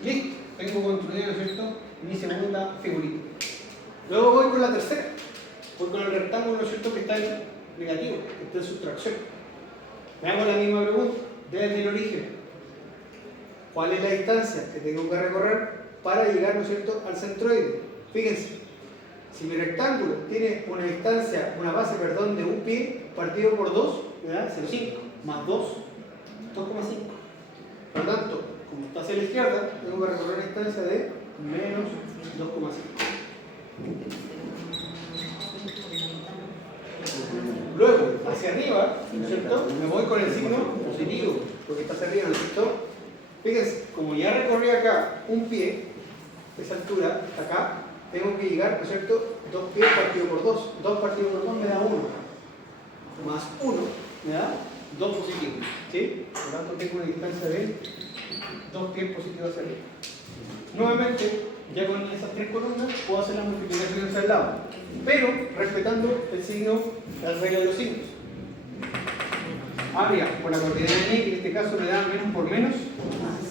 Listo, tengo construida, ¿no es cierto?, mi segunda figurita. Luego voy con la tercera. Voy con el rectángulo, ¿no es cierto?, que está en negativo, que está en sustracción. Me hago la misma pregunta, desde el origen. ¿Cuál es la distancia que tengo que recorrer para llegar, ¿no es cierto?, al centroide? Fíjense, si mi rectángulo tiene una distancia, una base, perdón, de un pie partido por 2, me da 0,5, más 2, 2,5. Por lo tanto, como está hacia la izquierda, tengo que recorrer una distancia de menos 2,5. Luego, hacia arriba, ¿no es cierto?, me voy con el signo positivo, porque está hacia arriba, ¿no es cierto? Fíjense, como ya recorrí acá un pie, esa altura, hasta acá, tengo que llegar, ¿no es cierto?, 2 pies partido por 2. 2 partido por 2 me da 1. Más 1 me da 2 positivos. ¿Sí? Por lo tanto, tengo una distancia de 2 pies positivos hacia arriba. Nuevamente, ya con esas 3 columnas, puedo hacer la multiplicación hacia el lado, pero respetando el signo, la regla de los signos. Área por la coordenada y, que en este caso me da menos por menos, más.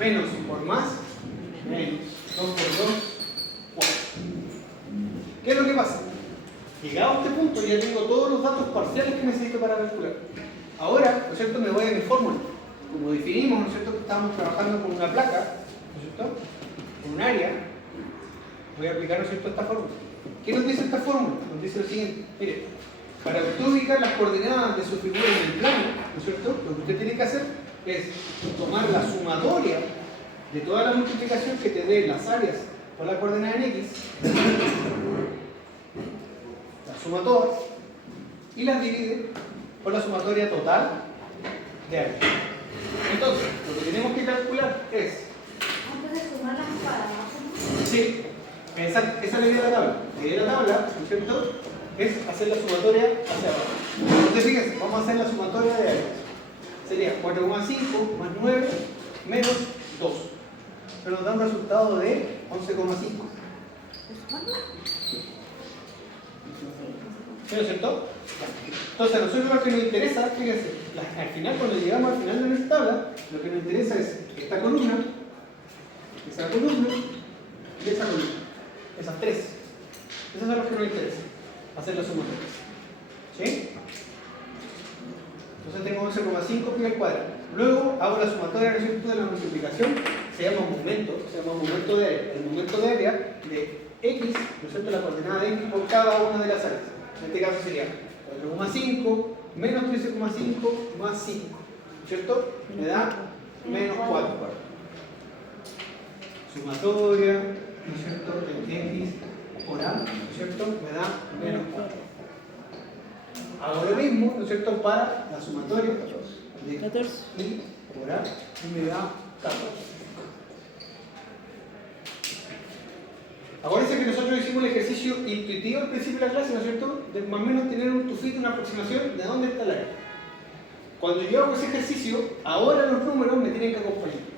Menos por más, menos. 2 por 2, 4. ¿Qué es lo que pasa? Llegado a este punto ya tengo todos los datos parciales que necesito para calcular. Ahora, ¿no es cierto?, me voy a mi fórmula. Como definimos, ¿no es cierto?, que estamos trabajando con una placa, ¿no es cierto?, con un área, voy a aplicar, ¿no es cierto?, esta fórmula. ¿Qué nos dice esta fórmula? Nos dice lo siguiente. Mire, para usted ubicar las coordenadas de su figura en el plano, ¿no es cierto?, lo que usted tiene que hacer es tomar la sumatoria de toda la multiplicación que te dé las áreas por la coordenada en X, la suma todas, y las divide por la sumatoria total de áreas. Entonces, lo que tenemos que calcular es... Antes de sumar las paradas. Sí, esa es la idea de la tabla. La idea de la tabla, ¿no es cierto?, es hacer la sumatoria hacia abajo. Entonces, fíjense, vamos a hacer la sumatoria de áreas. Sería 4,5 más 9 menos 2. Eso nos da un resultado de 11,5. ¿Sí, no es cierto? Entonces, a nosotros lo que nos interesa, fíjense, al final, cuando llegamos al final de nuestra tabla, lo que nos interesa es esta columna, esa columna y esa columna. Esas 3. Esas son las que nos interesan. Hacer la sumatoria. ¿Sí? Entonces tengo 11,5 pi al cuadrado. Luego hago la sumatoria, ¿no es cierto?, de la multiplicación, se llama momento de área. El momento de área de X, ¿no es cierto?, la coordenada de X por cada una de las áreas. En este caso sería 4,5 menos 13,5 más 5, ¿cierto? Me da menos 4. Sumatoria, ¿no es cierto?, de X por A, ¿no es cierto?, me da menos 4. Hago lo mismo, ¿no es cierto?, para la sumatoria de 14. I por A y me da 14. Acuérdense que nosotros hicimos el ejercicio intuitivo al principio de la clase, ¿no es cierto?, de más o menos tener un tufito, una aproximación de dónde está el área. Cuando yo hago ese ejercicio, ahora los números me tienen que acompañar.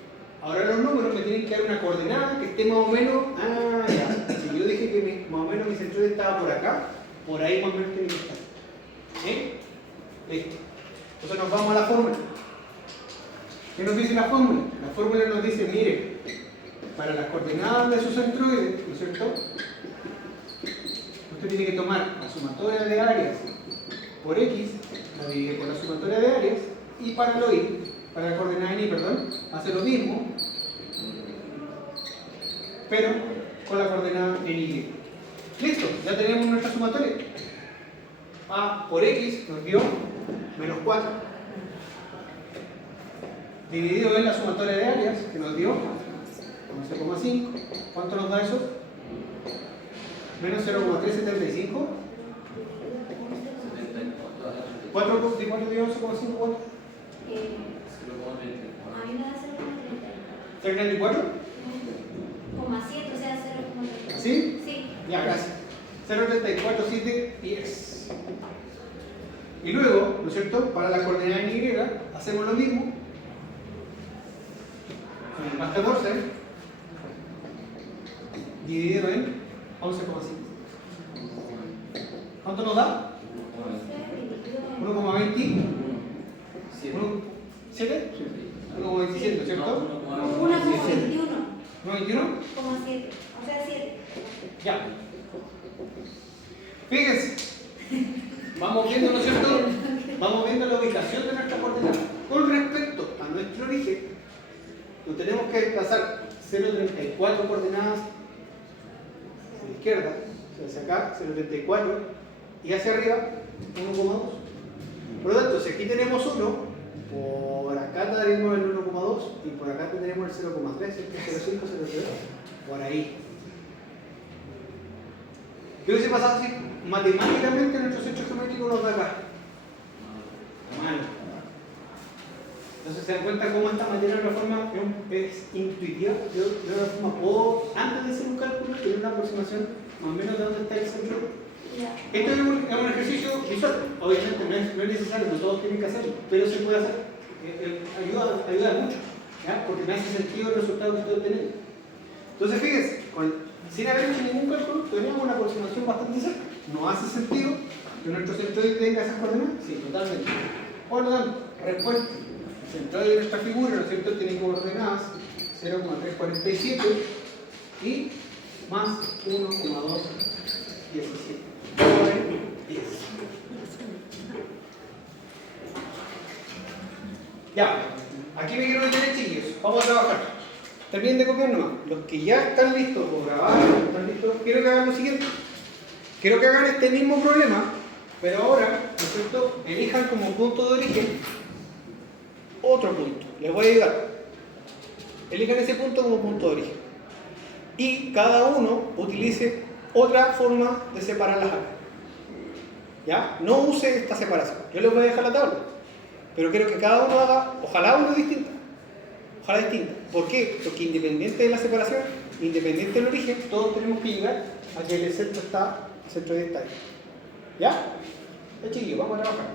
Ahora los números me tienen que dar una coordenada que esté más o menos... Ah, ya. Si yo dije que más o menos mi centroide estaba por acá, por ahí más o menos tiene que estar. ¿Sí? Listo. Entonces nos vamos a la fórmula. ¿Qué nos dice la fórmula? La fórmula nos dice, mire, para las coordenadas de su centroide, ¿no es cierto? Usted tiene que tomar la sumatoria de áreas por X, la divide por la sumatoria de áreas, y para lo Y, para la coordenada en Y, perdón, hace lo mismo, pero con la coordenada en Y. Listo, ya tenemos nuestra sumatoria. A por X nos dio menos 4. Dividido en la sumatoria de áreas, que nos dio 11,5. ¿Cuánto nos da eso? Menos 0,375. 4 dio 11,5. ¿Cuánto? A mí me da 0,30. ¿0,34? Coma 7, o sea, 0,30. ¿Así? Sí. Ya, casi. 0,34,710. Y luego, ¿no es cierto? Para la coordenada en Y, hacemos lo mismo. Más 14 dividido en 11,5. ¿Cuánto nos da? 1,20. 7. 1,27, ¿cierto? 1,21. 1,21. Coma 7. O sea, 7. Ya. Fíjense. Vamos viendo, ¿no es cierto? Vamos viendo la ubicación de nuestra coordenada. Con respecto a nuestro origen, nos tenemos que desplazar 0,34 coordenadas hacia la izquierda, o sea, hacia acá, 0,34, y hacia arriba, 1,2. Por lo tanto, si aquí tenemos 1, por acá tendremos el 1,2 y por acá tendremos el 0,3, el 0,5, 0,0, por ahí. ¿Qué hubiese pasado si matemáticamente nuestro centro geométrico nos da acá? Mal. Entonces se dan cuenta cómo esta materia de una forma es intuitiva. Yo de una forma puedo, antes de hacer un cálculo, tener una aproximación más o menos de dónde está el centro. Esto es un ejercicio visual. Obviamente no es necesario, no todos tienen que hacerlo, pero se puede hacer. Ayuda mucho, ¿ya? Porque me hace sentido el resultado que estoy obteniendo. Entonces fíjense, sin haber hecho ningún cálculo, tenemos una aproximación bastante cerca. ¿No hace sentido que nuestro centroide tenga esas coordenadas? Sí, totalmente. Por lo tanto, respuesta. El centroide de nuestra figura, ¿no es cierto?, tiene coordenadas 0,347 y más 1,217. 10. Ya, aquí me quiero detener, chiquillos. Vamos a trabajar. Terminen de copiar nomás. Los que ya están listos por grabar, están listos, quiero que hagan lo siguiente. Quiero que hagan este mismo problema, pero ahora, ¿no es cierto?, elijan como punto de origen otro punto. Les voy a ayudar. Elijan ese punto como punto de origen. Y cada uno utilice otra forma de separar las áreas. ¿Ya? No use esta separación. Yo les voy a dejar la tabla. Pero quiero que cada uno haga, ojalá una distinta. Ojalá distinta. ¿Por qué? Porque independiente de la separación, independiente del origen, todos tenemos que llegar a que el centro está ahí. ¿Ya? Ya, chiquillos, vamos a trabajar.